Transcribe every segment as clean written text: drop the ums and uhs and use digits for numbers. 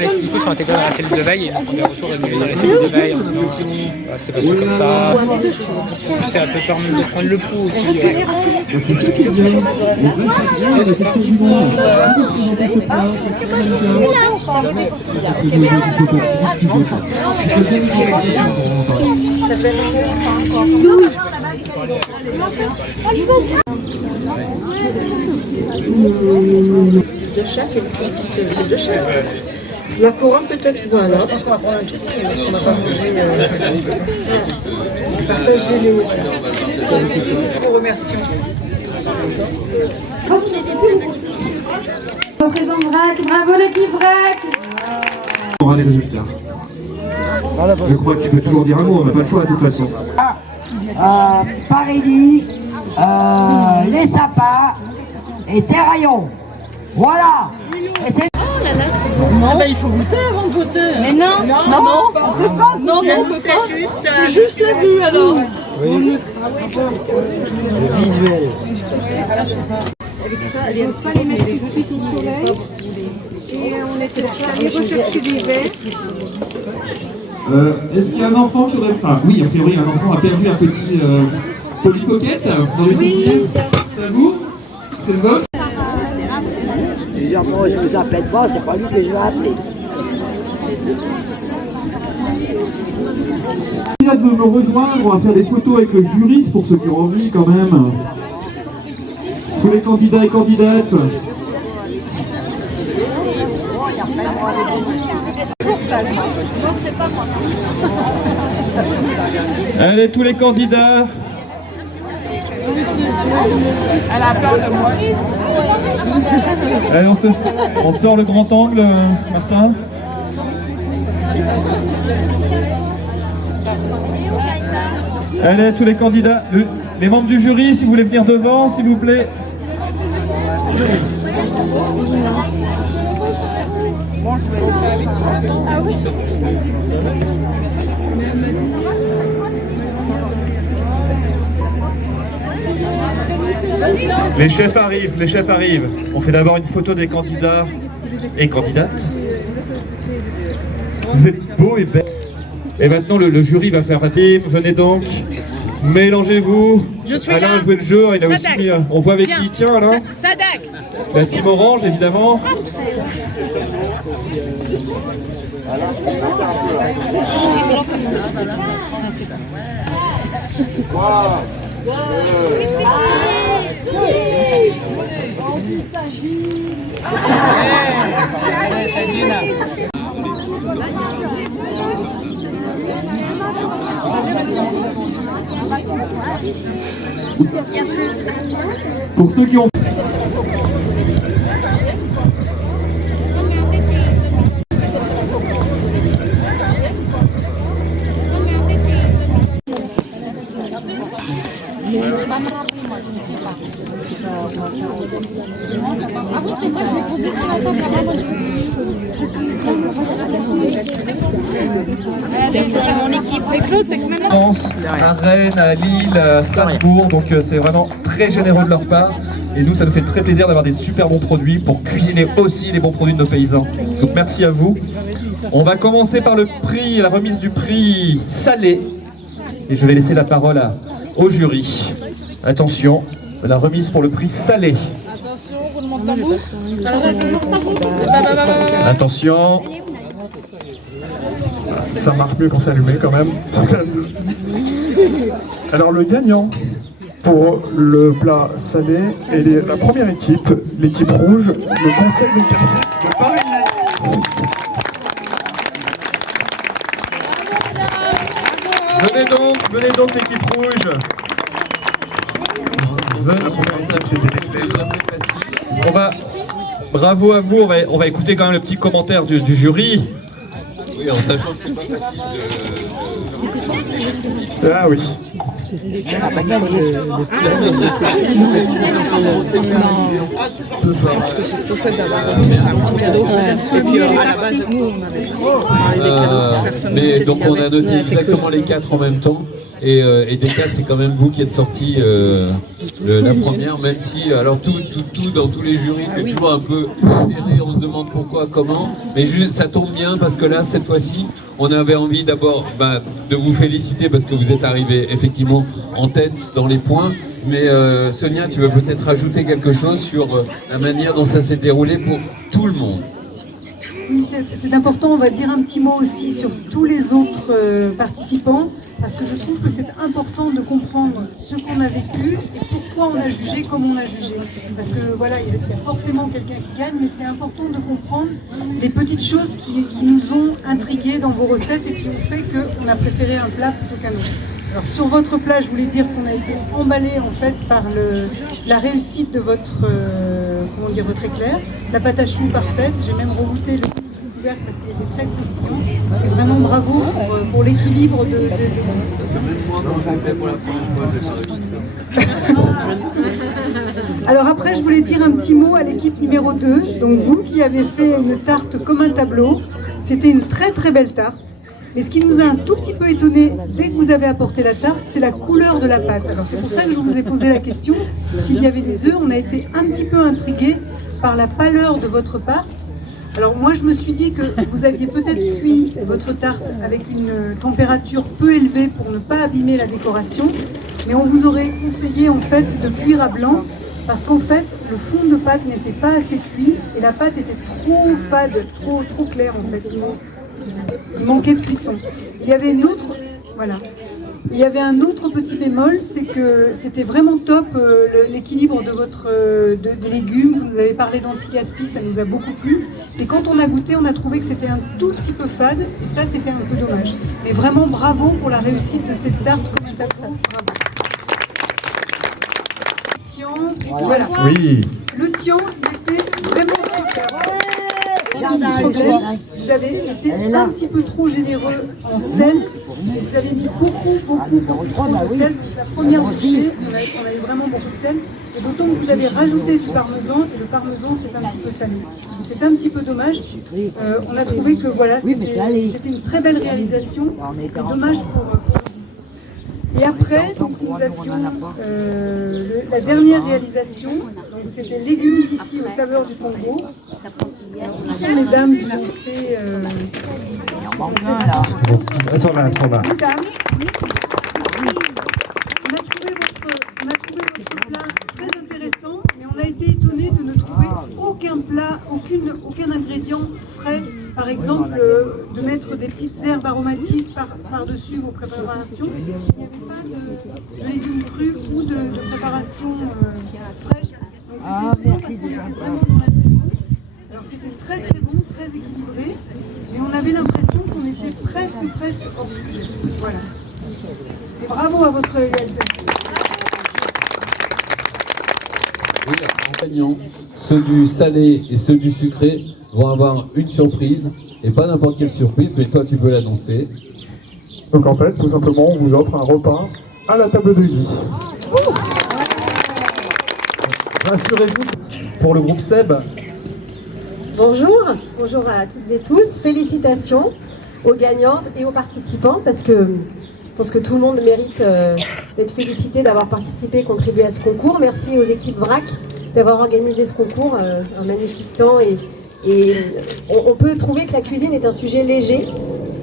Les syndicaux sont intégrés dans la cellule de veille et ils font des retours réguliers dans la cellule de veille en disant c'est passé comme ça. Ça peut permettre de prendre le pouls aussi. De chaque et de chaque. La couronne peut-être, voilà. Je pense qu'on va prendre un petit peu parce qu'on n'a pas trouvé. Partager les. Nous vous remercions. Représente VRAC, bravo l'équipe VRAC. On aura les résultats. Je crois que tu peux toujours dire un mot, on n'a pas le choix de toute façon. Parélie, les sapins et Terraillon. Voilà. Et c'est... Ah bah, il faut goûter avant de voter. Mais non, Non, on peut pas. Non, on peut pas. C'est juste la vue alors. Oui. Le visuel. Avec ça, il faut pas les mettre tout de suite au soleil. Et on était allé rechercher des verres. Est-ce qu'il y a un enfant qui aurait... Ah oui, a priori, un enfant a perdu un petit polycoquette dans les souvenirs. C'est à vous? C'est le vôtre? Moi, je ne vous appelle pas, c'est pas lui que je vais appeler. Qui veut me rejoindre? On va faire des photos avec le jury, pour ceux qui ont envie quand même. Tous les candidats et candidates. Allez, tous les candidats. Elle a peur de moi. Allez, on sort le grand angle, Martin. Allez, tous les candidats, les membres du jury, si vous voulez venir devant, s'il vous plaît. Les chefs arrivent, les chefs arrivent. On fait d'abord une photo des candidats et candidates. Vous êtes beaux et belles. Et maintenant le jury va faire un film. Venez donc, mélangez-vous. Je suis Alain là. a joué le jeu, il a Sadak. aussi... on voit avec Viens. qui? Tiens Alain. Sadak. La team orange évidemment. Pour ceux qui ont... Mon équipe. Et Claude, c'est que maintenant. France, à Rennes, à Lille, à Strasbourg, donc c'est vraiment très généreux de leur part. Et nous, ça nous fait très plaisir d'avoir des super bons produits pour cuisiner aussi les bons produits de nos paysans. Donc merci à vous. On va commencer par le prix, la remise du prix salé. Et je vais laisser la parole au jury. Attention, la remise pour le prix salé. Attention, roulement de tambour. Attention. Ça marche mieux quand c'est allumé quand même. Alors le gagnant pour le plat salé est la première équipe, l'équipe rouge, le conseil des quartiers de Paris. Venez donc l'équipe rouge. La première équipe c'était l'éclair. Bravo à vous, on va écouter quand même le petit commentaire du jury. Oui, en sachant que c'est pas facile de... Ah oui. C'est ça. C'est trop chouette d'avoir un petit cadeau. Et puis à la base, nous, on avait parlé des cadeaux. Personne ne mais sait donc ce qu'il y on a avait. noté exactement les 4 en même temps. Et des 4, c'est quand même vous qui êtes sorti la première, même si, alors tout dans tous les jurys, c'est toujours un peu serré, on se demande pourquoi, comment, mais juste, ça tombe bien parce que là, cette fois-ci, on avait envie d'abord de vous féliciter parce que vous êtes arrivé effectivement en tête dans les points, mais Sonia, tu veux peut-être rajouter quelque chose sur la manière dont ça s'est déroulé pour tout le monde? Oui, c'est important, on va dire un petit mot aussi sur tous les autres participants, parce que je trouve que c'est important de comprendre ce qu'on a vécu et pourquoi on a jugé comme on a jugé. Parce que voilà, il y a forcément quelqu'un qui gagne, mais c'est important de comprendre les petites choses qui nous ont intrigués dans vos recettes et qui ont fait qu'on a préféré un plat plutôt qu'un autre. Alors sur votre plat, je voulais dire qu'on a été emballé en fait par la réussite de votre votre éclair, la pâte à choux parfaite. J'ai même regoûté le petit couvercle parce qu'il était très croustillant. Et vraiment bravo pour l'équilibre de Alors après, je voulais dire un petit mot à l'équipe numéro 2. Donc vous qui avez fait une tarte comme un tableau, c'était une très très belle tarte. Mais ce qui nous a un tout petit peu étonné dès que vous avez apporté la tarte, c'est la couleur de la pâte. Alors c'est pour ça que je vous ai posé la question. S'il y avait des œufs, on a été un petit peu intrigués par la pâleur de votre pâte. Alors moi je me suis dit que vous aviez peut-être cuit votre tarte avec une température peu élevée pour ne pas abîmer la décoration. Mais on vous aurait conseillé en fait de cuire à blanc parce qu'en fait le fond de pâte n'était pas assez cuit et la pâte était trop fade, trop claire en fait. Il manquait de cuisson. Il y avait il y avait un autre petit bémol, c'est que c'était vraiment top l'équilibre de des légumes. Vous nous avez parlé d'anti-gaspi, ça nous a beaucoup plu. Et quand on a goûté, on a trouvé que c'était un tout petit peu fade, et ça c'était un peu dommage. Mais vraiment bravo pour la réussite de cette tarte comme un tableau. Bravo. Voilà. Oui. Le tian, il était vraiment super. Vous avez été un petit peu trop généreux en sel. Vous avez mis beaucoup trop de sel. La première bouchée, on a eu vraiment beaucoup de sel. Et d'autant que vous avez rajouté du parmesan, et le parmesan c'est un petit peu salé. C'est un petit peu dommage. On a trouvé que voilà, c'était une très belle réalisation. Dommage pour... Et après, donc, nous avions la dernière réalisation, c'était légumes d'ici aux saveurs du Congo. Ce sont les dames qui ont fait... Elles sont là. Les dames. On a trouvé votre plat très intéressant, mais on a été étonnés de ne trouver aucun plat, aucun ingrédient frais. Par exemple, de mettre des petites herbes aromatiques par-dessus vos préparations. Il n'y avait pas de légumes crus ou de préparation fraîche. Donc c'était bon parce qu'on était vraiment dans la saison. Alors c'était très bon, très équilibré, mais on avait l'impression qu'on était presque hors sujet. Voilà. Et bravo à votre réalisation. Oui, en gagnant, ceux du salé et ceux du sucré vont avoir une surprise, et pas n'importe quelle surprise, mais toi tu peux l'annoncer. Donc en fait, tout simplement, on vous offre un repas à la table de Guy. Rassurez-vous, pour le groupe Seb. Bonjour à toutes et tous. Félicitations aux gagnantes et aux participants parce que je pense que tout le monde mérite d'être félicité d'avoir participé, contribué à ce concours. Merci aux équipes VRAC d'avoir organisé ce concours, un magnifique temps. Et on peut trouver que la cuisine est un sujet léger,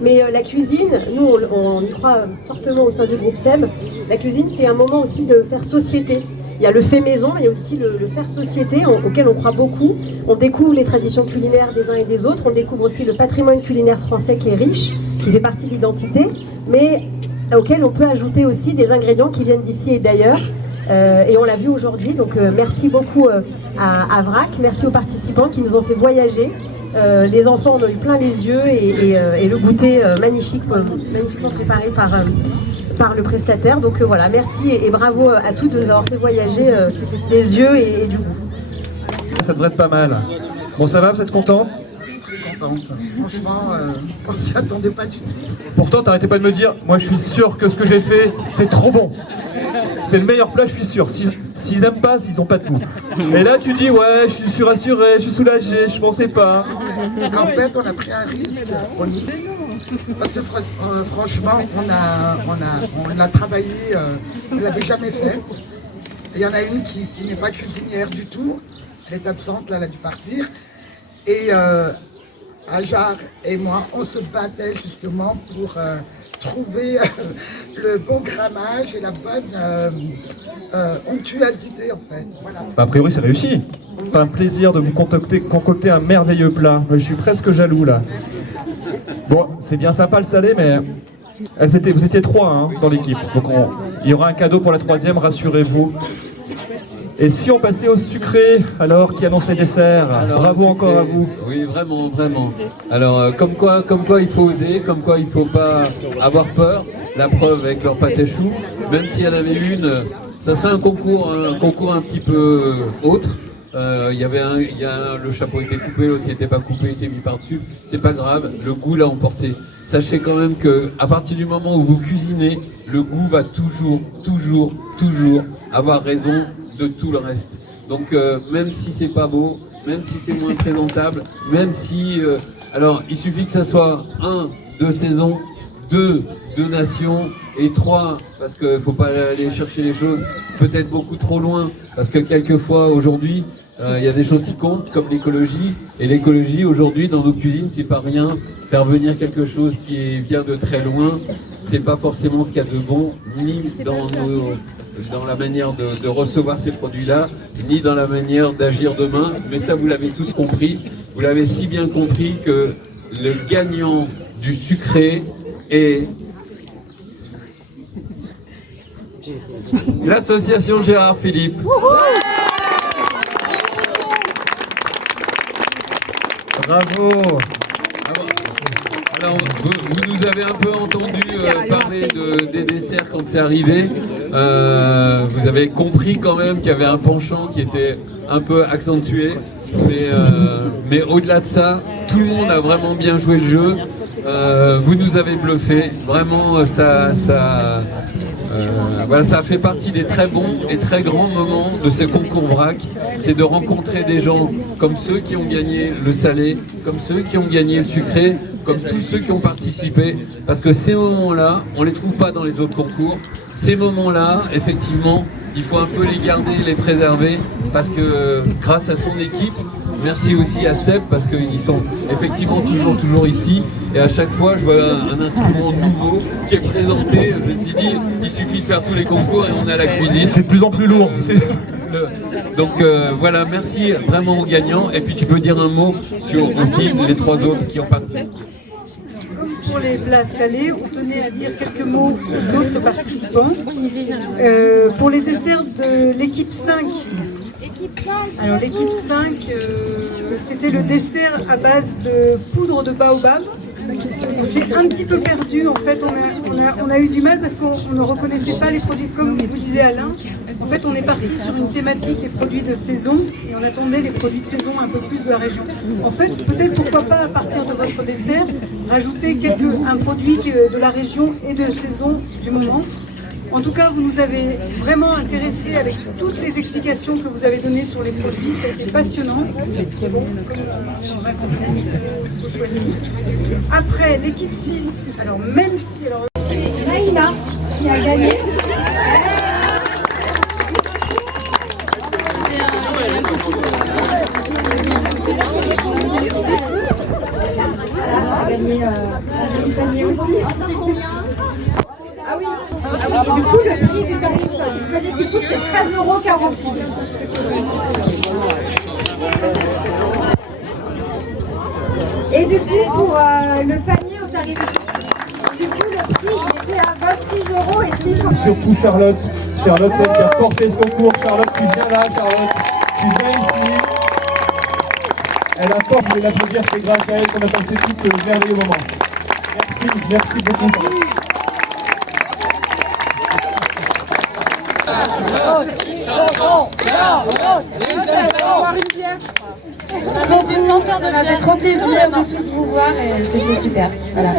mais la cuisine, nous on y croit fortement au sein du groupe SEB. La cuisine c'est un moment aussi de faire société. Il y a le fait maison, mais il y a aussi le faire société auquel on croit beaucoup. On découvre les traditions culinaires des uns et des autres, on découvre aussi le patrimoine culinaire français qui est riche, qui fait partie de l'identité, mais auquel on peut ajouter aussi des ingrédients qui viennent d'ici et d'ailleurs. Et on l'a vu aujourd'hui, donc merci beaucoup à VRAC, merci aux participants qui nous ont fait voyager. Les enfants en ont eu plein les yeux et le goûter magnifiquement préparé par le prestataire. Donc voilà, merci et bravo à tous de nous avoir fait voyager des yeux et du goût. Ça devrait être pas mal. Bon, ça va, vous êtes contente? Contente. Franchement, on s'y attendait pas du tout. Pourtant, t'arrêtais pas de me dire, moi je suis sûr que ce que j'ai fait, c'est trop bon. C'est le meilleur plat, je suis sûr. S'ils aiment pas, ils ont pas de goût. Et là, tu dis, ouais, je suis rassuré, je suis soulagé, je pensais pas. En fait, on a pris un risque. parce que franchement, on a travaillé, on ne l'avait jamais faite. Il y en a une qui n'est pas cuisinière du tout, elle est absente, là, elle a dû partir. Et Ajar et moi, on se battait justement pour trouver le bon grammage et la bonne onctuosité en fait. Voilà. A priori c'est réussi. C'est un plaisir de vous concocter un merveilleux plat. Je suis presque jaloux là. Bon, c'est bien sympa le salé, mais vous étiez 3 hein, dans l'équipe. Donc il y aura un cadeau pour la 3e, rassurez-vous. Et si on passait au sucré, alors, qui annonce les desserts? Alors, bravo sucré, encore à vous. Oui, vraiment, vraiment. Alors, comme quoi il faut oser, comme quoi il ne faut pas avoir peur. La preuve avec leur pâte à choux, même s'il y en avait une, ça serait un concours un petit peu autre. Le chapeau était coupé, l'autre n'était pas coupé, était mis par-dessus. C'est pas grave, le goût l'a emporté. Sachez quand même que à partir du moment où vous cuisinez, le goût va toujours avoir raison de tout le reste. Donc même si c'est pas beau, même si c'est moins présentable, même si... alors il suffit que ça soit 1, 2 saisons, 2 nations, et 3, parce qu'il ne faut pas aller chercher les choses peut-être beaucoup trop loin, parce que quelquefois aujourd'hui, il y a des choses qui comptent, comme l'écologie, et l'écologie aujourd'hui dans nos cuisines, c'est pas rien. Faire venir quelque chose qui vient de très loin, c'est pas forcément ce qu'il y a de bon, ni dans la manière de recevoir ces produits-là, ni dans la manière d'agir demain. Mais ça, vous l'avez tous compris. Vous l'avez si bien compris que le gagnant du sucré est l'association Gérard Philippe. Bravo. Alors, vous nous avez un peu entendu parler des desserts quand c'est arrivé. Vous avez compris quand même qu'il y avait un penchant qui était un peu accentué. Mais au-delà de ça, tout le monde a vraiment bien joué le jeu. Vous nous avez bluffé. Vraiment, ça a fait partie des très bons et très grands moments de ces concours vrac. C'est de rencontrer des gens comme ceux qui ont gagné le salé, comme ceux qui ont gagné le sucré, comme tous ceux qui ont participé. Parce que ces moments-là, on ne les trouve pas dans les autres concours. Ces moments-là, effectivement, il faut un peu les garder, les préserver. Parce que grâce à son équipe, merci aussi à Seb, parce qu'ils sont effectivement toujours ici. Et à chaque fois, je vois un instrument nouveau qui est présenté. Je me suis dit, il suffit de faire tous les concours et on est à la cuisine. C'est de plus en plus lourd. Donc voilà, merci vraiment aux gagnants. Et puis tu peux dire un mot sur aussi les 3 autres qui ont participé. Comme pour les plats salés, on tenait à dire quelques mots aux autres participants. Pour les desserts de l'équipe 5, alors l'équipe 5, c'était le dessert à base de poudre de baobab. On s'est un petit peu perdu, en fait, on a eu du mal parce qu'on ne reconnaissait pas les produits, comme vous disait Alain. En fait, on est parti sur une thématique des produits de saison et on attendait les produits de saison un peu plus de la région. En fait, peut-être pourquoi pas à partir de votre dessert, rajouter un produit de la région et de saison du moment. En tout cas, vous nous avez vraiment intéressés avec toutes les explications que vous avez données sur les produits. Ça a été passionnant. Après, l'équipe 6, alors même si... C'est Naïma qui a gagné. Voilà, ça a gagné un panier aussi. Ah oui, du coup le prix du panier du coup c'était 13,46 €. Et du coup pour le panier au tarif du coup le prix il était à 26,06 €. Surtout Charlotte, c'est elle qui a porté ce concours. Charlotte, tu viens là, Charlotte, tu viens ici. Elle apporte, je vais l'applaudir, c'est grâce à elle qu'on a passé tout ce merveilleux moment. Merci beaucoup. Merci beaucoup, ça m'a fait trop plaisir de tous vous voir et c'était super. Voilà.